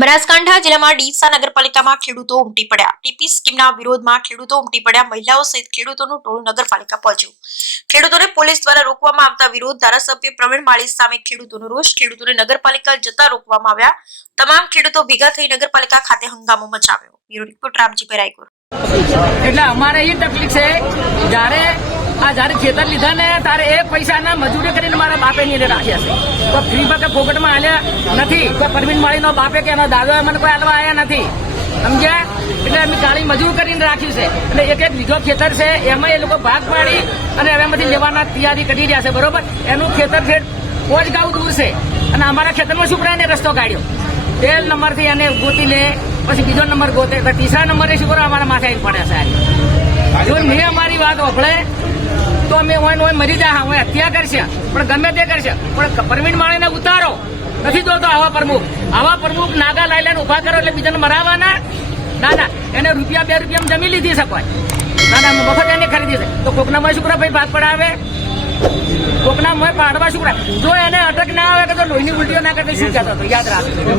બનાસકાંઠા જિલ્લામાં ડીસા નગરપાલિકામાં ખેડૂતો ઉમટી પડ્યા। ટીપી સ્કીમના વિરોધમાં ખેડૂતો ઉમટી પડ્યા। મહિલાઓ સહિત ખેડૂતોનું ટોળું નગરપાલિકા પહોંચ્યું। ખેડૂતોને પોલીસ દ્વારા રોકવામાં આવતા વિરોધ। ધારાસભ્ય પ્રવીણ માળી સામે ખેડૂતોનો રોષ। ખેડૂતોને નગરપાલિકા જતા રોકવામાં આવ્યા। તમામ ખેડૂતો ભેગા થઈ નગરપાલિકા ખાતે હંગામો મચાવ્યો। Bureau report Ramjibhai Raygur. એટલે અમારે એ તકલીફ છે જ્યારે ખેતર લીધા ને ત્યારે એક પૈસાના મજૂરી કરીને મારા બાપે નીરે રાખ્યા છે। તો ફ્રી વખતે ફોકટમાં આલ્યા નથી। કોઈ પરવીન માળીનો બાપે કે એનો દાદો મને કોઈ આલવા આવ્યા નથી, સમજ્યા? એટલે અમે કાળી મજૂર કરીને રાખ્યું છે। એટલે એક વીઘો ખેતર છે એમાં એ લોકો ભાગ પાડી અને હવે એમાંથી લેવાના તૈયારી કરી રહ્યા છે, બરોબર? એનું ખેતર ફેર પોચ ગાઉ દૂર છે અને અમારા ખેતરમાં શું કરે રસ્તો કાઢ્યો। તેલ નંબરથી એને ગોતી લે, પછી બીજો નંબર ગોતે, ત્રીસરા નંબરે શું કરો અમારા માથે પડે છે। જો નહીં અમારી વાત ઓફળે તો અમે ઓય મરી જાય, હવે હત્યા કરશે, પણ ગમે તે કરશે, પણ પરવીન માળીને ઉતારો નથી જોતો। આવા પ્રમુખ નાગા લાઈ લઈને ઉભા કરો એટલે બીજાને મરાવવાના? ના, એને રૂપિયા 2 રૂપિયામાં જમી લીધી છે કોઈ? ના, મફત એને ખરીદી છે। તો કોકના મોય શુક્ર ભાઈ ભાગ પડાવે, કોકના મોય પાડવા શુક્ર? જો એને અટક ના આવે કે તો લોહીની ઉલટીઓ ના કરે શું કહેતો હતો, યાદ રાખજો।